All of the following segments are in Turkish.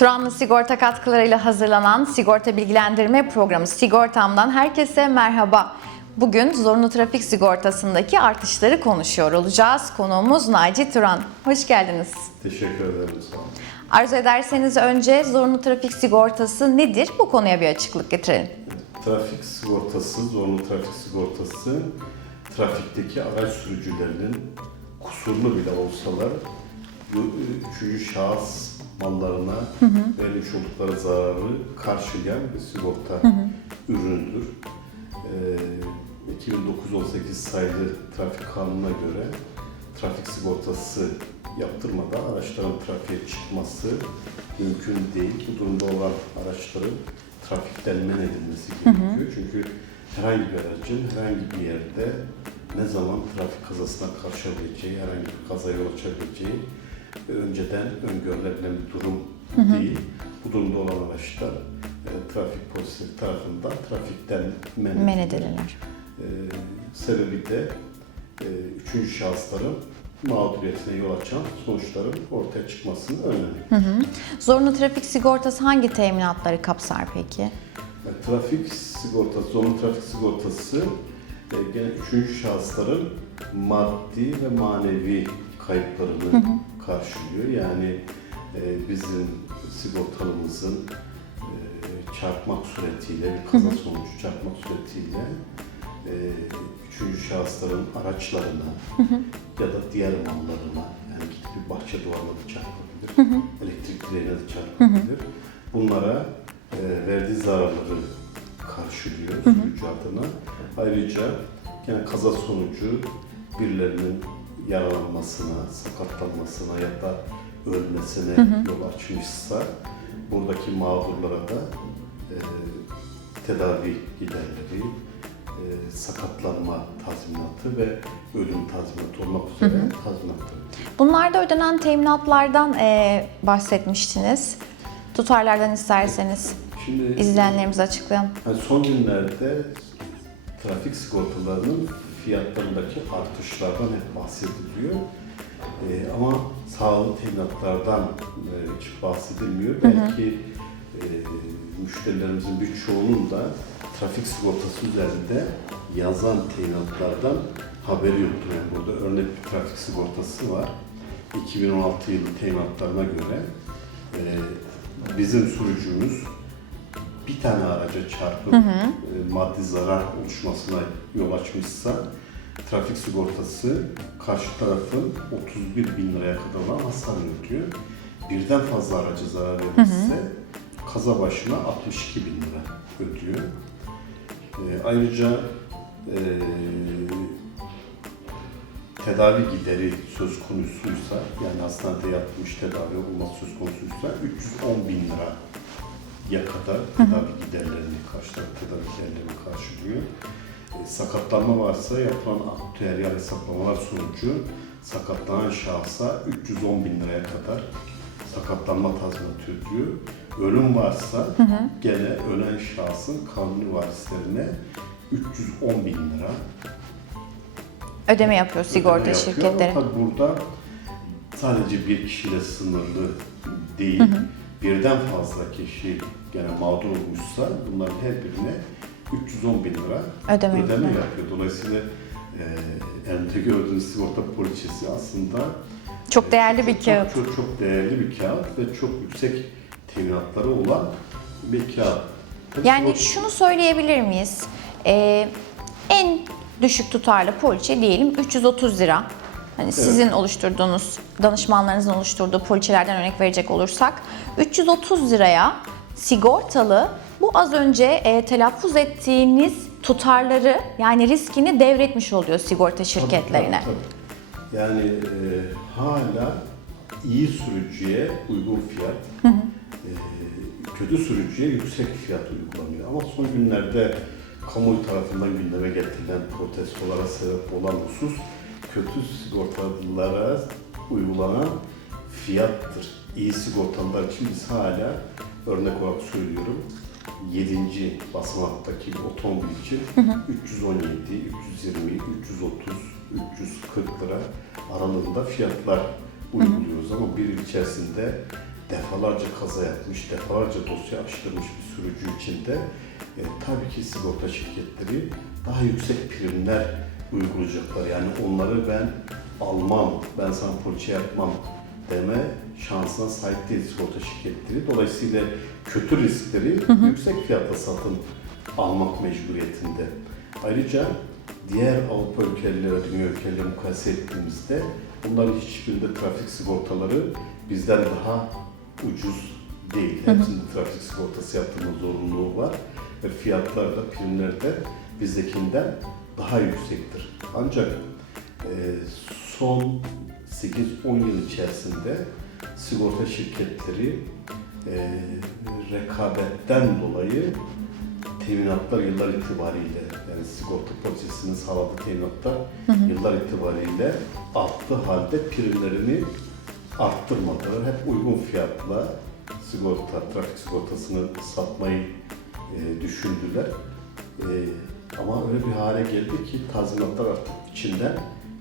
Turanlı Sigorta katkılarıyla hazırlanan Sigorta Bilgilendirme Programı Sigortam'dan herkese merhaba. Bugün zorunlu trafik sigortasındaki artışları konuşuyor olacağız. Konuğumuz Naci Turan. Hoş geldiniz. Teşekkür ederim. Sağ olun. Arzu ederseniz önce zorunlu trafik sigortası nedir? Bu konuya bir açıklık getirelim. Trafik sigortası, zorunlu trafik sigortası, trafikteki araç sürücülerinin kusurlu bile olsalar üçüncü şahıs mallarına vermiş oldukları zararı karşılayan bir sigorta ürünüdür. 2009-18 sayılı trafik kanununa göre trafik sigortası yaptırmadan araçların trafiğe çıkması mümkün değil. Bu durumda olan araçların trafikten men edilmesi gerekiyor. Çünkü herhangi bir aracın herhangi bir yerde ne zaman trafik kazasına karşılayabileceği, herhangi bir kazaya yol açabileceği önceden öngörülebilen bir durum değil. Bu durumda olan araçlar trafik polisi tarafından trafikten men edilirler. Sebebi de üçüncü şahısların mağduriyetine yol açan sonuçların ortaya çıkmasını önlemek. Zorunlu trafik sigortası hangi teminatları kapsar peki? Trafik sigortası, zorunlu trafik sigortası gene üçüncü şahısların maddi ve manevi kayıplarını karşılıyor. Yani bizim sigortalımızın çarpmak suretiyle, bir kaza sonucu çarpmak suretiyle üçüncü şahısların araçlarına ya da diğer mallarına, yani bir bahçe duvarına da çarpabilir, elektrik direğine de çarpabilir. Bunlara verdiği zararları karşılıyor sürücü adına. Ayrıca yani kaza sonucu birilerinin yaralanmasına, sakatlanmasına ya da ölmesine yol açmışsa buradaki mağdurlara da tedavi giderleri, sakatlanma tazminatı ve ölüm tazminatı olmak üzere tazminatları. Bunlarda ödenen teminatlardan bahsetmiştiniz. Tutarlardan isterseniz Şimdi izleyenlerimize açıklayalım. son günlerde trafik sigortalarının fiyatlarındaki artışlardan hep bahsediliyor. Ama sağlıklı teminatlardan hiç bahsedilmiyor. Belki müşterilerimizin birçoğunun da trafik sigortası üzerinde yazan teminatlardan haberi yoktur. Yani burada örnek bir trafik sigortası var. 2016 yılı teminatlarına göre bizim sürücümüz bir tane araca çarpıp maddi zarar oluşmasına yol açmışsa trafik sigortası karşı tarafın 31 bin liraya kadar olan hasar ödüyor. Birden fazla araca zarar verirse kaza başına 62 bin lira ödüyor. Ayrıca tedavi gideri söz konusuysa, yani hastanede yapılmış tedavi olması söz konusuysa 310 bin liraya kadar tedavi giderlerini karşılıyor. Sakatlanma varsa yapılan aktüeryal hesaplamalar sonucu sakatlanan şahsa 310 bin liraya kadar sakatlanma tazminatı ödüyor. Ölüm varsa gene ölen şahsın kanuni varislerine 310 bin lira Ödeme yapıyor sigorta şirketleri. Tabii burada sadece bir kişiyle sınırlı değil, birden fazla kişi gene mağdur olmuşsa bunların her birine 310 bin lira ödeme yapıyor. Dolayısıyla elimde gördüğünüz sigorta poliçesi aslında çok değerli bir kağıt. Çok değerli bir kağıt ve çok yüksek teminatları olan bir kağıt. Yani şunu söyleyebilir miyiz? En düşük tutarlı poliçe diyelim 330 lira. Hani sizin oluşturduğunuz, danışmanlarınızın oluşturduğu poliçelerden örnek verecek olursak 330 liraya sigortalı bu az önce telaffuz ettiğiniz tutarları, yani riskini devretmiş oluyor sigorta şirketlerine. Tabii. Yani hala iyi sürücüye uygun fiyat, kötü sürücüye yüksek fiyat uygulanıyor. Ama son günlerde kamuoyu tarafından gündeme getirilen protestolara sebep olan husus kötü sigortalılara uygulanan fiyattır. İyi sigortalılar için biz hala örnek olarak söylüyorum 7. basamaktaki otomobil için 317, 320, 330, 340 lira aralığında fiyatlar uyguluyoruz ama bir yıl içerisinde defalarca kaza yapmış, defalarca dosya açtırmış bir sürücü için de tabii ki sigorta şirketleri daha yüksek primler uygulayacaklar. Yani onları ben almam, ben sana poliçe yapmam deme şansına sahip değil sigorta şirketleri. Dolayısıyla kötü riskleri yüksek fiyata satın almak mecburiyetinde. Ayrıca diğer Avrupa ülkeleri ve dünya ülkeleriyle mukayese ettiğimizde bunların hiçbirinde trafik sigortaları bizden daha ucuz değil. Hepsinde trafik sigortası yaptırma zorunluluğu var ve fiyatlar da, primler de bizdekinden daha yüksektir. Ancak son 8-10 yıl içerisinde sigorta şirketleri rekabetten dolayı teminatlar yıllar itibariyle, yani sigorta poliçesinin sağladığı teminatlar yıllar itibariyle arttığı halde primlerini arttırmadılar. Hep uygun fiyatla trafik sigortasını satmayı düşündüler. Ama öyle bir hale geldi ki tazminatlar artık içinden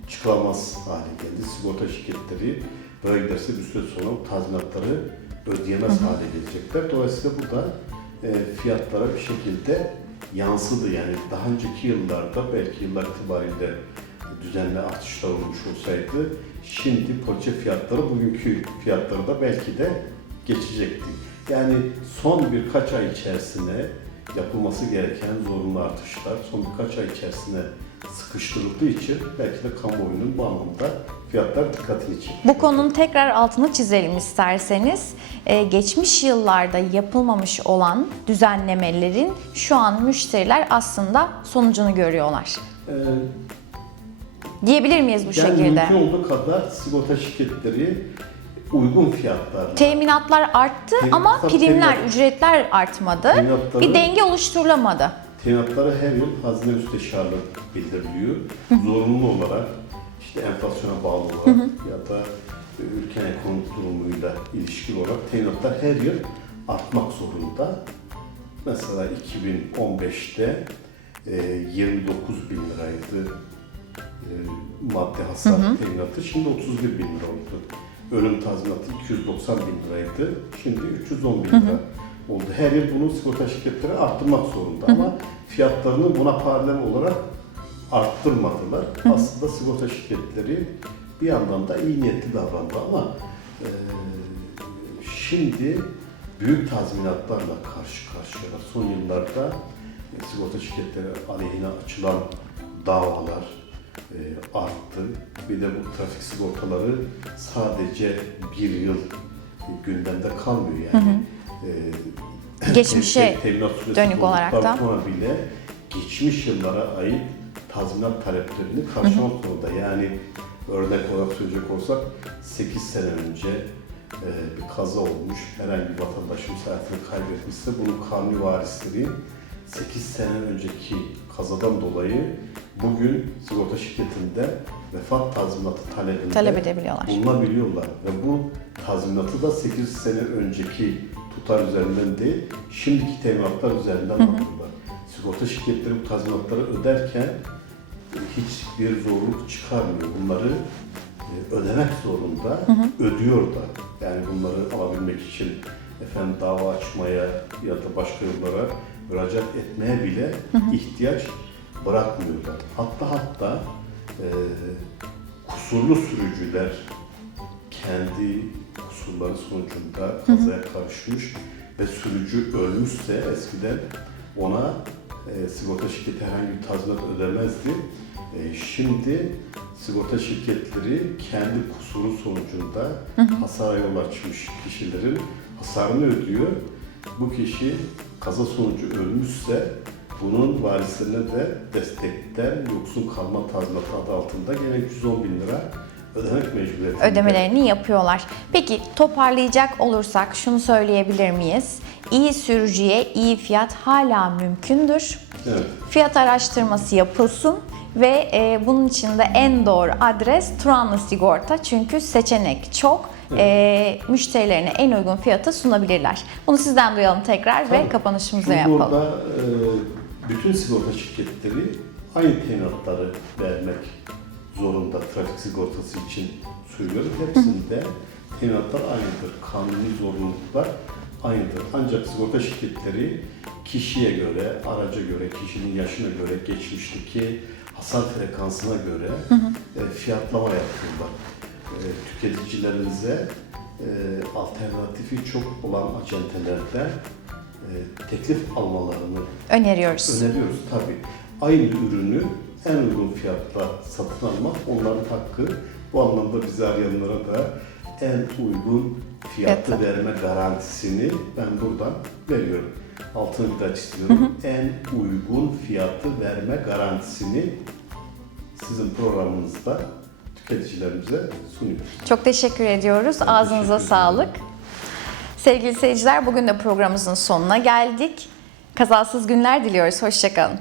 çıkılamaz hale geldi. Sigorta şirketleri böyle giderse bir süre sonra tazminatları ödeyemez hale gelecekler. Dolayısıyla bu da fiyatlara bir şekilde yansıdı. Yani daha önceki yıllarda belki yıllar itibariyle düzenli artışlar olmuş olsaydı şimdi poliçe fiyatları bugünkü fiyatları da belki de geçecekti. Yani son birkaç ay içerisinde yapılması gereken zorunlu artışlar son birkaç ay içerisinde sıkıştırıldığı için belki de kamuoyunun bu anlamda fiyatlar dikkatini çekiyor. Bu konunun tekrar altını çizelim isterseniz. Geçmiş yıllarda yapılmamış olan düzenlemelerin şu an müşteriler aslında sonucunu görüyorlar. Diyebilir miyiz bu şekilde? Yani mümkün olduğu kadar sigorta şirketleri uygun fiyatlarla. Teminatlar arttı ama primler, ücretler artmadı. Bir denge oluşturulamadı. Teminatları her yıl Hazine Müsteşarlığı bildiriliyor. Zorunlu olarak işte enflasyona bağlı olarak ya da ülkenin ekonomik durumuyla ilişkili olarak teminatlar her yıl artmak zorunda. Mesela 2015'te 29 bin liraydı maddi hasar teminatı, şimdi 31 bin lira oldu. Ölüm tazminatı 290 bin liraydı, şimdi 310 bin lira oldu. Her yıl bunu sigorta şirketleri arttırmak zorunda ama fiyatlarını buna paralel olarak arttırmadılar. Aslında sigorta şirketleri bir yandan da iyi niyetli davrandı ama şimdi büyük tazminatlarla karşı karşıyalar. Son yıllarda sigorta şirketleri aleyhine açılan davalar arttı. Bir de bu trafik sigortaları sadece bir yıl gündemde kalmıyor yani. Geçmişe teminat süresi dönük olarak da. sonra bile geçmiş yıllara ait tazminat taleplerini karşılamak zorunda. Yani örnek olarak söyleyecek olsak 8 sene önce bir kaza olmuş, herhangi bir vatandaşımız hayatını kaybetmişse bunun kanuni varisleri 8 sene önceki kazadan dolayı bugün sigorta şirketinde vefat tazminatı talep edebiliyorlar. Bulunabiliyorlar ve bu tazminatı da 8 sene önceki tutar üzerinden değil, şimdiki teminatlar üzerinden bakıyorlar. Sigorta şirketleri bu tazminatları öderken hiçbir zorluk çıkarmıyor. Bunları ödemek zorunda, ödüyor da. Yani bunları alabilmek için dava açmaya ya da başka yollara müracaat etmeye bile ihtiyaç bırakmıyorlar. Hatta kusurlu sürücüler kendi kusurları sonucunda kazaya karışmış ve sürücü ölmüşse eskiden ona sigorta şirketi herhangi bir tazminat ödemezdi. Şimdi sigorta şirketleri kendi kusuru sonucunda hasara yol açmış kişilerin hasarını ödüyor. Bu kişi kaza sonucu ölmüşse bunun varislerine de destekten yoksun kalma tazminatı adı altında gene 310 bin lira ödemek mecburiyetinde. Ödemelerini yapıyorlar. Peki toparlayacak olursak şunu söyleyebilir miyiz? İyi sürücüye iyi fiyat hala mümkündür. Evet. Fiyat araştırması yapılsın ve bunun için de en doğru adres Turanlı Sigorta. Çünkü seçenek çok. Müşterilerine en uygun fiyatı sunabilirler. Bunu sizden duyalım tekrar ve kapanışımızı yapalım. Burada bütün sigorta şirketleri aynı teminatları vermek zorunda trafik sigortası için söylüyorum. Hepsinde teminatlar aynıdır. Kanuni zorunluluklar aynıdır. Ancak sigorta şirketleri kişiye göre, araca göre, kişinin yaşına göre, geçmişteki hasar frekansına göre fiyatlama yapıyorlar. Tüketicilerimize alternatifi çok olan acentelerde teklif almalarını Öneriyoruz. öneriyoruz. Tabii aynı ürünü en uygun fiyatla satın almak onların hakkı. Bu anlamda bizi arayanlara da en uygun fiyatı Fiyatı. verme garantisini ben buradan veriyorum. Altını bir daha çiziyorum. En uygun fiyatı verme garantisini sizin programınızda tüketicilerimize sunuyoruz. Çok teşekkür ediyoruz. Ben Ağzınıza teşekkür sağlık. Sevgili seyirciler, bugün de programımızın sonuna geldik. Kazasız günler diliyoruz. Hoşça kalın.